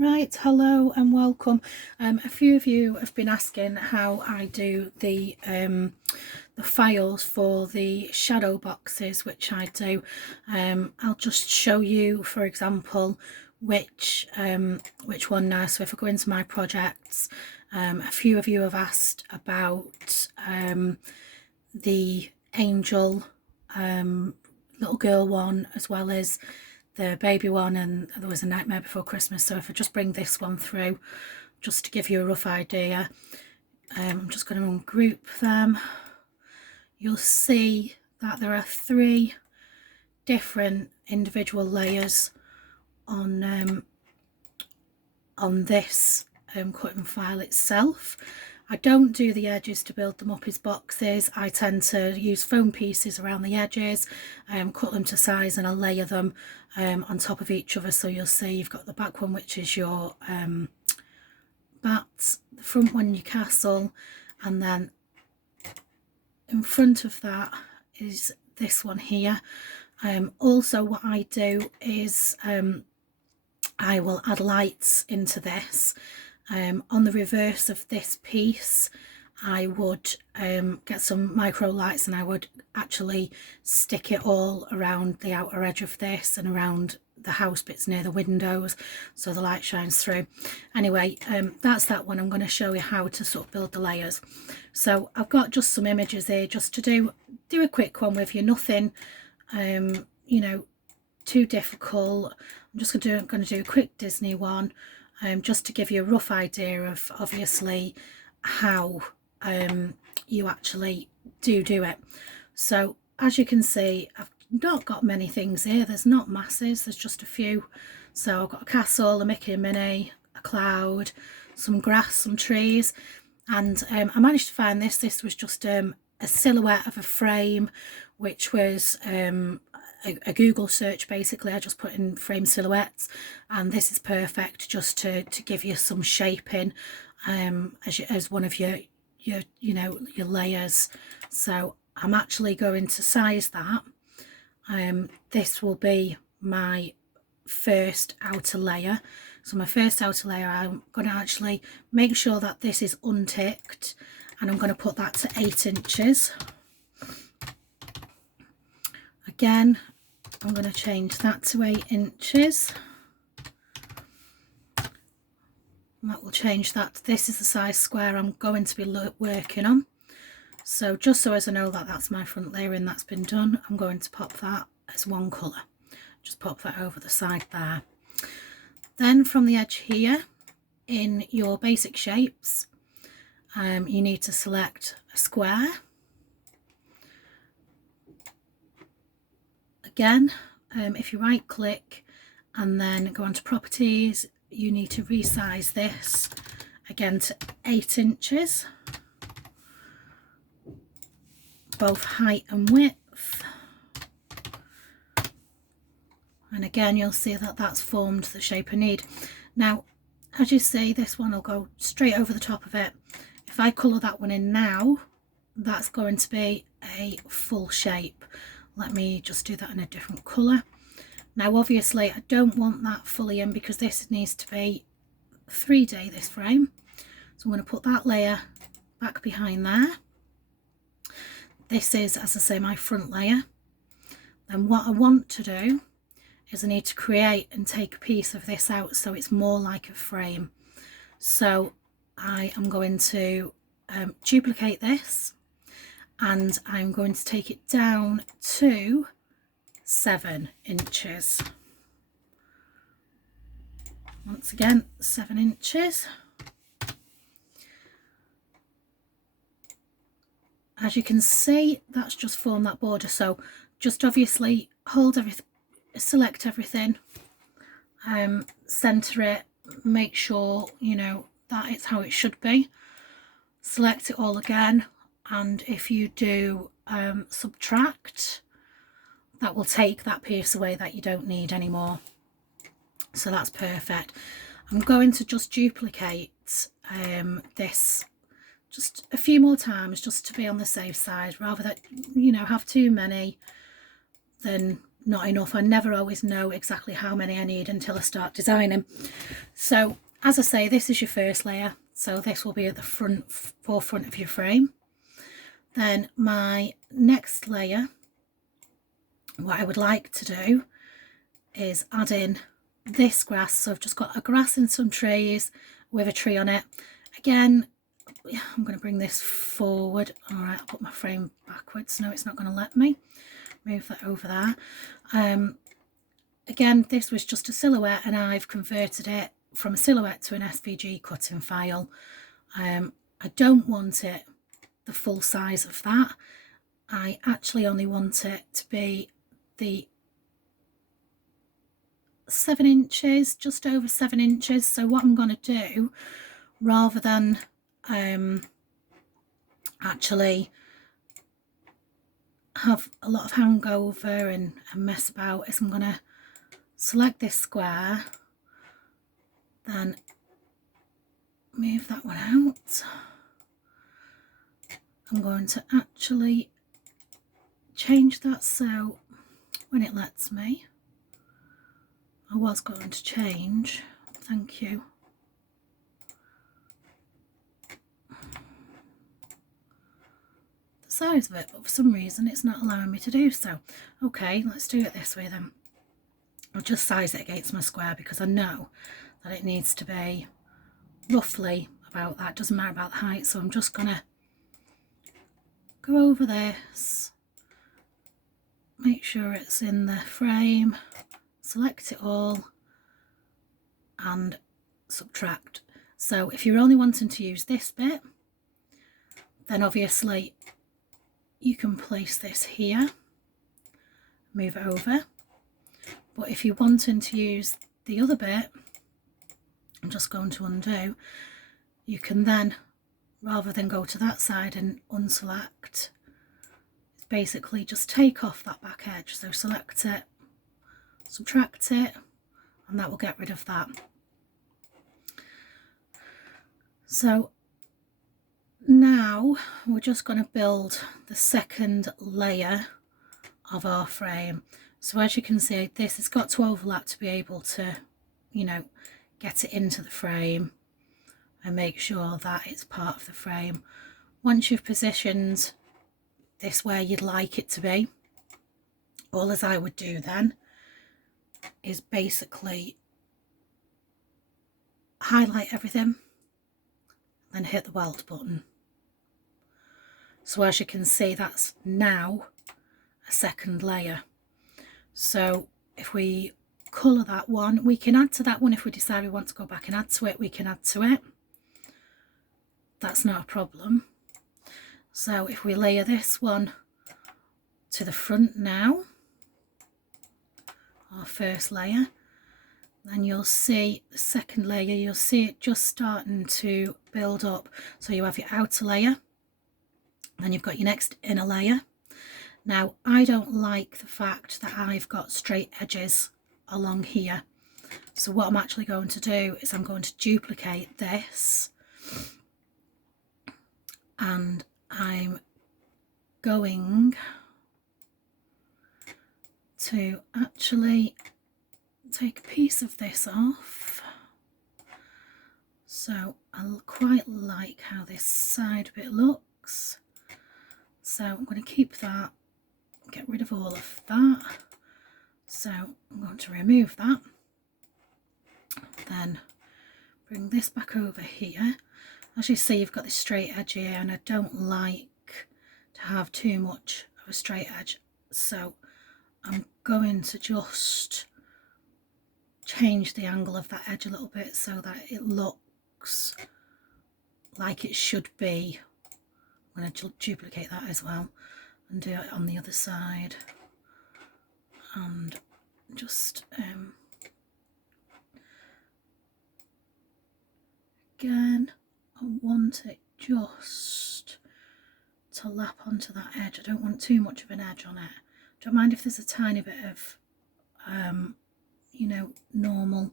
Right, hello and welcome. A few of you have been asking how I do the files for the shadow boxes, which I do. I'll just show you, for example, which one now. So if I go into my projects, a few of you have asked about the angel little girl one, as well as the baby one, and there was a Nightmare Before Christmas. So if I just bring this one through, just to give you a rough idea, I'm just going to group them. You'll see that there are 3 different individual layers on this cutting file itself. I don't do the edges to build them up as boxes. I tend to use foam pieces around the edges, cut them to size, and I'll layer them on top of each other. So you'll see you've got the back one, which is your bats, the front one your castle, and then in front of that is this one here. Also what I do is I will add lights into this. On the reverse of this piece, I would get some micro lights, and I would actually stick it all around the outer edge of this and around the house bits near the windows, so the light shines through. Anyway, that's that one. I'm going to show you how to sort of build the layers. So I've got just some images here just to do a quick one with you. Nothing you know, too difficult. I'm just going to do a quick Disney one, just to give you a rough idea of obviously how you actually do it. So as you can see, I've not got many things here. There's not masses, there's just a few. So I've got a castle, a Mickey and Minnie, a cloud, some grass, some trees, and I managed to find this was just a silhouette of a frame, which was a Google search. Basically I just put in frame silhouettes, and this is perfect just to give you some shaping as one of your layers. So I'm actually going to size that. This will be my first outer layer. So my first outer layer, I'm going to actually make sure that this is unticked, and I'm going to put that to 8 inches. Again, I'm going to change that to 8 inches. And that will change that. This is the size square I'm going to be working on. So just so as I know that that's my front layering that's been done, I'm going to pop that as one colour. Just pop that over the side there. Then from the edge here, in your basic shapes, you need to select a square. Again, if you right click and then go on to properties, you need to resize this again to 8 inches, both height and width. And again, you'll see that that's formed the shape I need. Now, as you see, this one will go straight over the top of it. If I colour that one in now, that's going to be a full shape. Let me just do that in a different colour. Now obviously I don't want that fully in, because this needs to be 3D, this frame. So I'm going to put that layer back behind there. This is, as I say, my front layer. Then what I want to do is I need to create and take a piece of this out so it's more like a frame. So I am going to duplicate this, and I'm going to take it down to 7 inches. Once again, 7 inches. As you can see, that's just formed that border. So just obviously hold everything, select everything, center it, make sure you know that it's how it should be. Select it all again, and if you do subtract, that will take that piece away that you don't need anymore. So that's perfect. I'm going to just duplicate this just a few more times, just to be on the safe side, rather than have too many than not enough. I never always know exactly how many I need until I start designing. So as I say, this is your first layer, so this will be at the forefront of your frame. Then my next layer, what I would like to do is add in this grass. So I've just got a grass in some trees with a tree on it. Again, I'm going to bring this forward. All right, I'll put my frame backwards. No, it's not going to let me. Move that over there. Again, this was just a silhouette, and I've converted it from a silhouette to an SVG cutting file. I don't want it the full size of that. I actually only want it to be the 7 inches, just over 7 inches. So what I'm going to do, rather than actually have a lot of hangover and mess about, is I'm going to select this square, then move that one out. I'm going to actually change that so when it lets me, I was going to change, thank you. The size of it, but for some reason it's not allowing me to do so. Okay, let's do it this way then. I'll just size it against my square because I know that it needs to be roughly about that. Doesn't matter about the height, so I'm just gonna go over this, make sure it's in the frame, select it all and subtract. So if you're only wanting to use this bit, then obviously you can place this here, move it over. But if you're wanting to use the other bit, I'm just going to undo, you can then, rather than go to that side and unselect, basically just take off that back edge. So select it, subtract it, and that will get rid of that. So now we're just going to build the second layer of our frame. So as you can see, this has got to overlap to be able to, you know, get it into the frame and make sure that it's part of the frame. Once you've positioned this where you'd like it to be, all as I would do then is basically highlight everything, then hit the weld button. So as you can see, that's now a second layer. So if we colour that one, we can add to that one. If we decide we want to go back and add to it, we can add to it. That's not a problem. So if we layer this one to the front now, our first layer, then you'll see the second layer, you'll see it just starting to build up. So you have your outer layer, then you've got your next inner layer. Now I don't like the fact that I've got straight edges along here, so what I'm actually going to do is I'm going to duplicate this, and I'm going to actually take a piece of this off. So I quite like how this side bit looks, so I'm going to keep that, get rid of all of that. So I'm going to remove that, then bring this back over here. As you see, you've got this straight edge here, and I don't like to have too much of a straight edge, so I'm going to just change the angle of that edge a little bit so that it looks like it should be. I'm going to duplicate that as well and do it on the other side, and just again, I want it just to lap onto that edge. I don't want too much of an edge on it. Don't mind if there's a tiny bit of you know, normal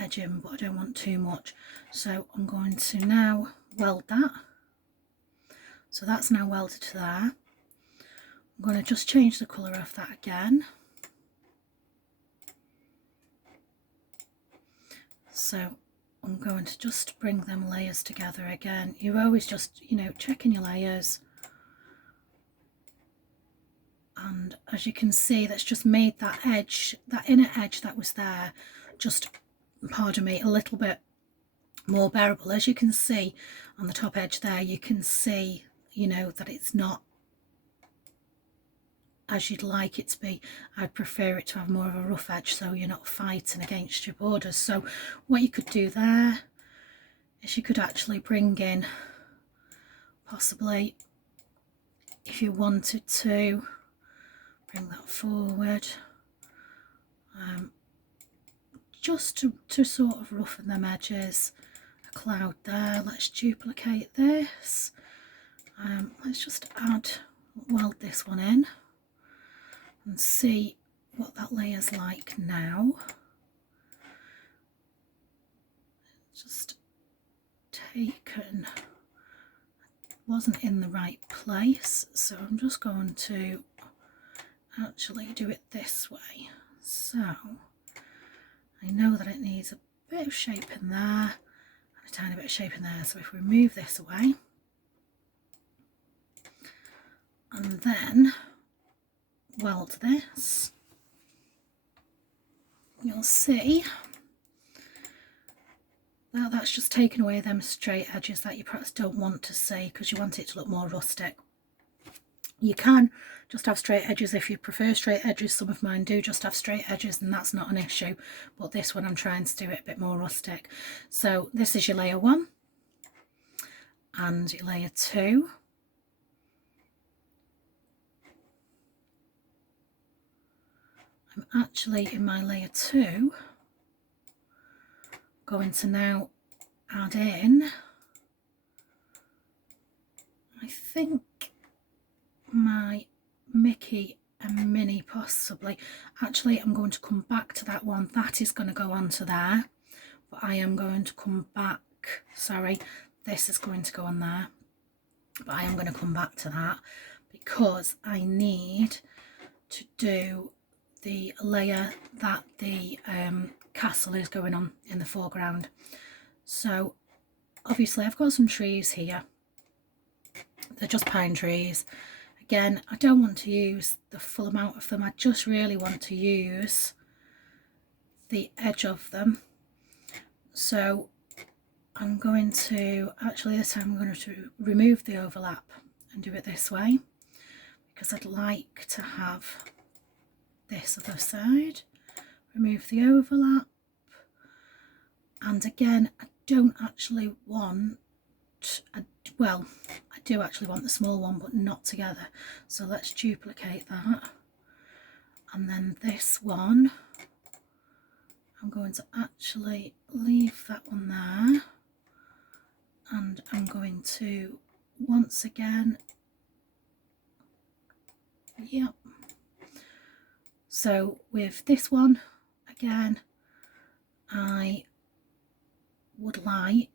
edging, but I don't want too much. So I'm going to now weld that. So that's now welded to there. I'm going to just change the colour of that again. So I'm going to just bring them layers together again. You're always just, you know, checking your layers. And as you can see, that's just made that edge, that inner edge that was there, just, pardon me, a little bit more bearable. As you can see on the top edge there, you can see, you know, that it's not as you'd like it to be. I'd prefer it to have more of a rough edge so you're not fighting against your borders. So what you could do there is you could actually bring in, possibly, if you wanted to, bring that forward, just to sort of roughen them edges. A cloud there. Let's duplicate this. Let's just weld this one in and see what that layer's like now. Just taken, wasn't in the right place, so I'm just going to actually do it this way. So I know that it needs a bit of shape in there and a tiny bit of shape in there, so if we move this away and then weld this, you'll see that that's just taken away them straight edges that you perhaps don't want to see because you want it to look more rustic. You can just have straight edges if you prefer straight edges. Some of mine do just have straight edges and that's not an issue, but this one I'm trying to do it a bit more rustic. So this is your layer 1 and your layer 2. I'm actually in my layer 2 going to now add in, I think, my Mickey and Minnie possibly. Actually, I'm going to come back to that one. That is going to go onto there, but I am going to come back, sorry, this is going to go on there, but I am going to come back to that because I need to do the layer that the castle is going on in the foreground. So obviously I've got some trees here, they're just pine trees. Again, I don't want to use the full amount of them, I just really want to use the edge of them. So I'm going to, actually this time I'm going to remove the overlap and do it this way because I'd like to have this other side. Remove the overlap, and again I don't actually want, well I do actually want the small one but not together, so let's duplicate that, and then this one I'm going to actually leave that one there, and I'm going to once again, yep. So with this one, again, I would like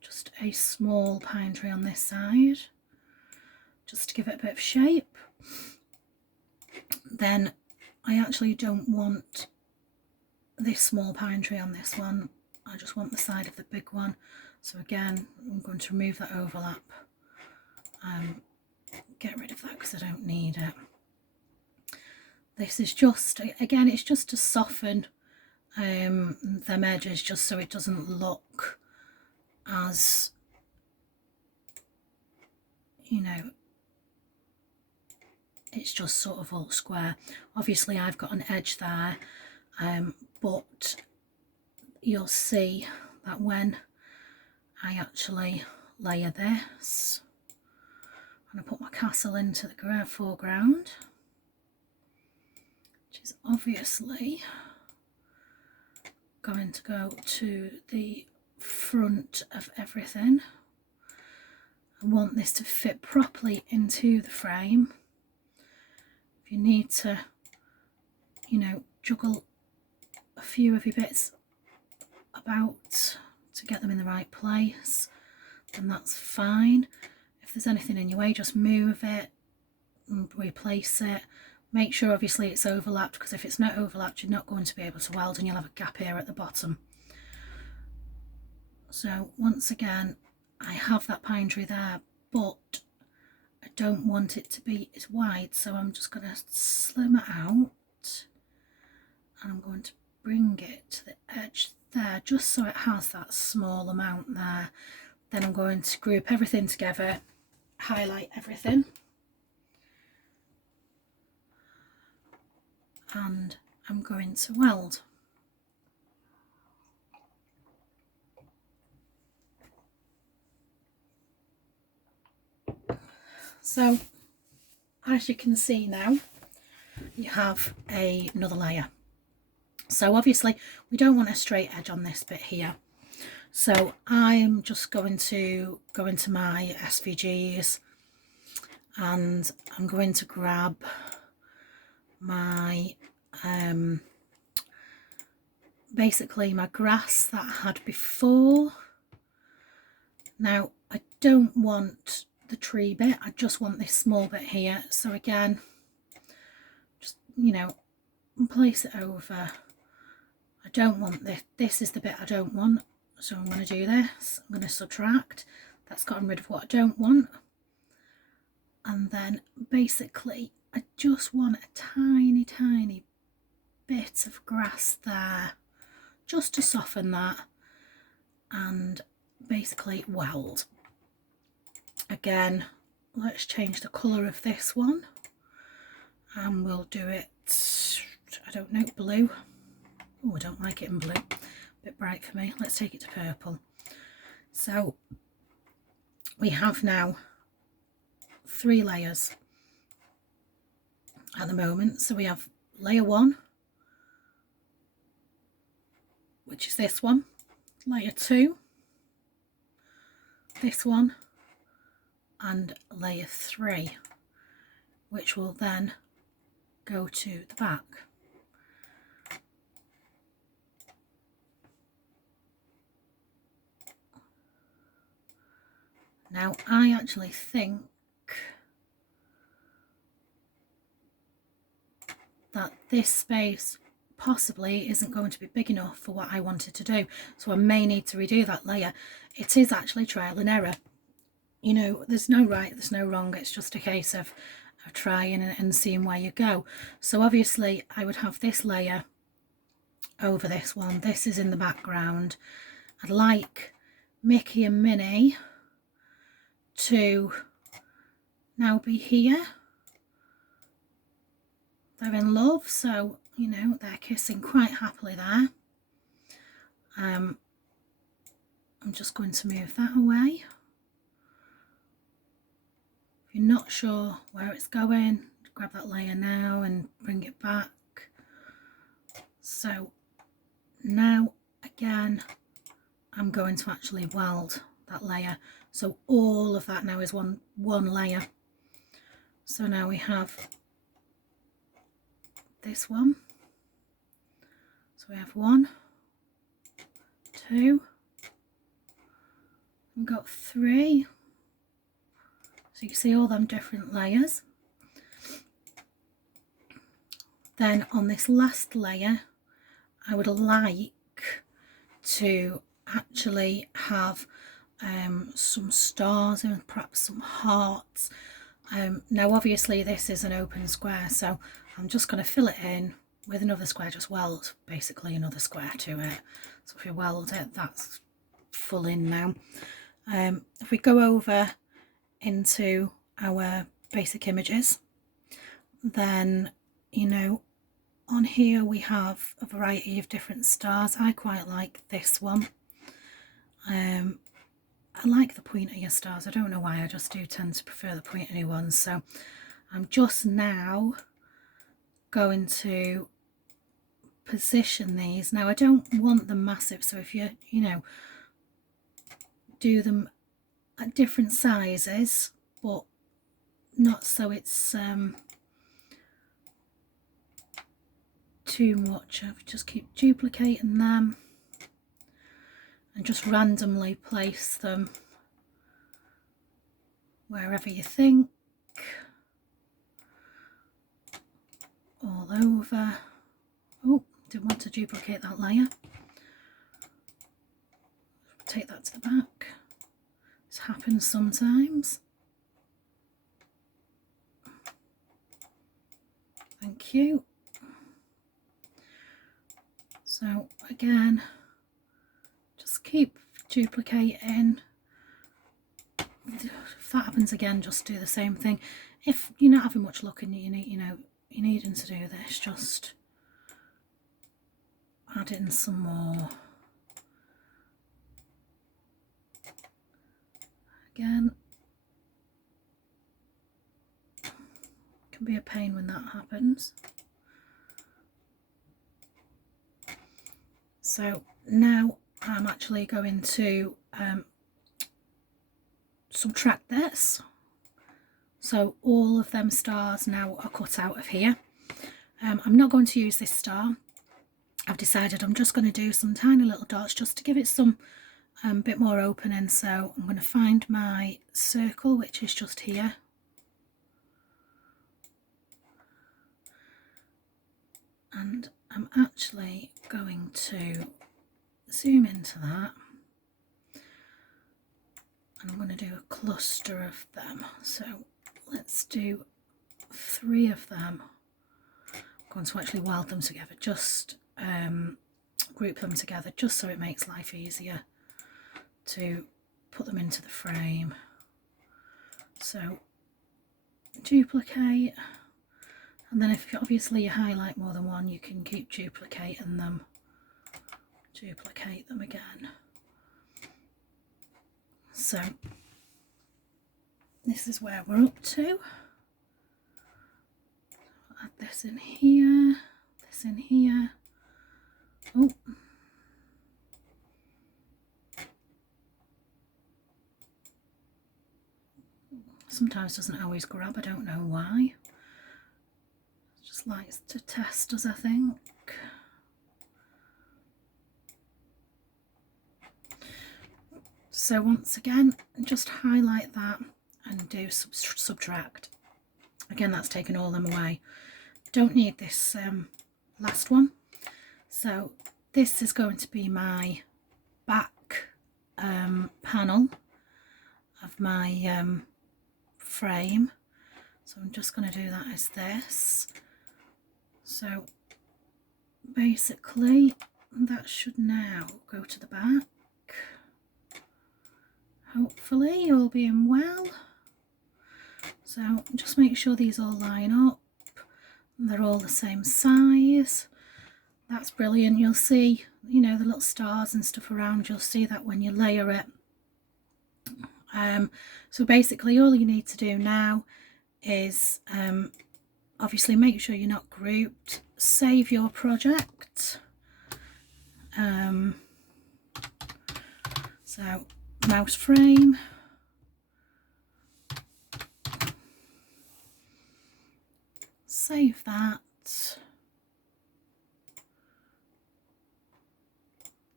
just a small pine tree on this side, just to give it a bit of shape. Then I actually don't want this small pine tree on this one, I just want the side of the big one. So again, I'm going to remove that overlap, get rid of that because I don't need it. This is just, again, it's just to soften them edges, just so it doesn't look as, you know, it's just sort of all square. Obviously I've got an edge there, but you'll see that when I actually layer this and I put my castle into the foreground, which is obviously going to go to the front of everything. I want this to fit properly into the frame. If you need to, you know, juggle a few of your bits about to get them in the right place, then that's fine. If there's anything in your way, just move it and replace it. Make sure obviously it's overlapped, because if it's not overlapped you're not going to be able to weld and you'll have a gap here at the bottom. So once again, I have that pine tree there, but I don't want it to be as wide, so I'm just going to slim it out, and I'm going to bring it to the edge there, just so it has that small amount there. Then I'm going to group everything together, highlight everything, and I'm going to weld. So as you can see now, you have another layer. So obviously we don't want a straight edge on this bit here, so I'm just going to go into my SVGs, and I'm going to grab my basically my grass that I had before. Now I don't want the tree bit, I just want this small bit here. So again, just, you know, place it over. I don't want this. This is the bit I don't want. So I'm going to do this. I'm going to subtract. That's gotten rid of what I don't want. And then basically I just want a tiny, tiny bit of grass there, just to soften that, and basically weld. Again, let's change the colour of this one, and we'll do it, I don't know, blue. Oh, I don't like it in blue, a bit bright for me. Let's take it to purple. So we have now 3 layers at the moment. So we have layer 1, which is this one, layer 2, this one, and layer 3, which will then go to the back. Now I actually think that this space possibly isn't going to be big enough for what I wanted to do, so I may need to redo that layer. It is actually trial and error, you know, there's no right, there's no wrong, it's just a case of trying and seeing where you go. So obviously I would have this layer over this one. This is in the background. I'd like Mickey and Minnie to now be here. They're in love, so you know, they're kissing quite happily there. I'm just going to move that away. If you're not sure where it's going, grab that layer now and bring it back. So now again, I'm going to actually weld that layer. So all of that now is one layer. So now we have this one. So we have 1, 2, we've got 3. So you can see all them different layers. Then on this last layer, I would like to actually have some stars and perhaps some hearts. Now obviously this is an open square, so I'm just going to fill it in with another square, just weld basically another square to it. So if we weld it, that's full in now. If we go over into our basic images, then you know, on here we have a variety of different stars. I quite like this one. I like the pointy stars. I don't know why, I just do tend to prefer the pointy ones. So I'm just now going to position these. Now I don't want them massive, so if you know, do them at different sizes, but not so it's too much. I just keep duplicating them and just randomly place them wherever you think, all over. Oh, didn't want to duplicate that layer. take that to the back. This happens sometimes. Thank you. So again, just keep duplicating. If that happens again, just do the same thing. If you're not having much luck and you're needing to do this, just add in some more. Again, it can be a pain when that happens. So now I'm actually going to subtract this. So all of them stars now are cut out of here. I'm not going to use this star. I've decided I'm just going to do some tiny little dots just to give it some bit more opening. So I'm going to find my circle, which is just here. And I'm actually going to zoom into that. And I'm going to do a cluster of them. So let's do 3 of them. I'm going to actually weld them together, just group them together, just so it makes life easier to put them into the frame. So duplicate, and then if obviously you highlight more than one, you can keep duplicating them, duplicate them again. So this is where we're up to. Add this in here, this in here. Oh, sometimes doesn't always grab, I don't know why. Just likes to test us, I think. So once again, just highlight that and do subtract. Again, that's taken all them away. Don't need this last one. So this is going to be my back panel of my frame. So I'm just going to do that as this. So basically that should now go to the back. Hopefully all being well. So just make sure these all line up. They're all the same size. That's brilliant. You'll see, you know, the little stars and stuff around. You'll see that when you layer it. So basically all you need to do now is obviously make sure you're not grouped. Save your project. So mouse frame. Save that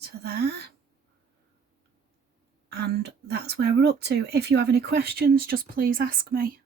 to there, and that's where we're up to. If you have any questions, just please ask me.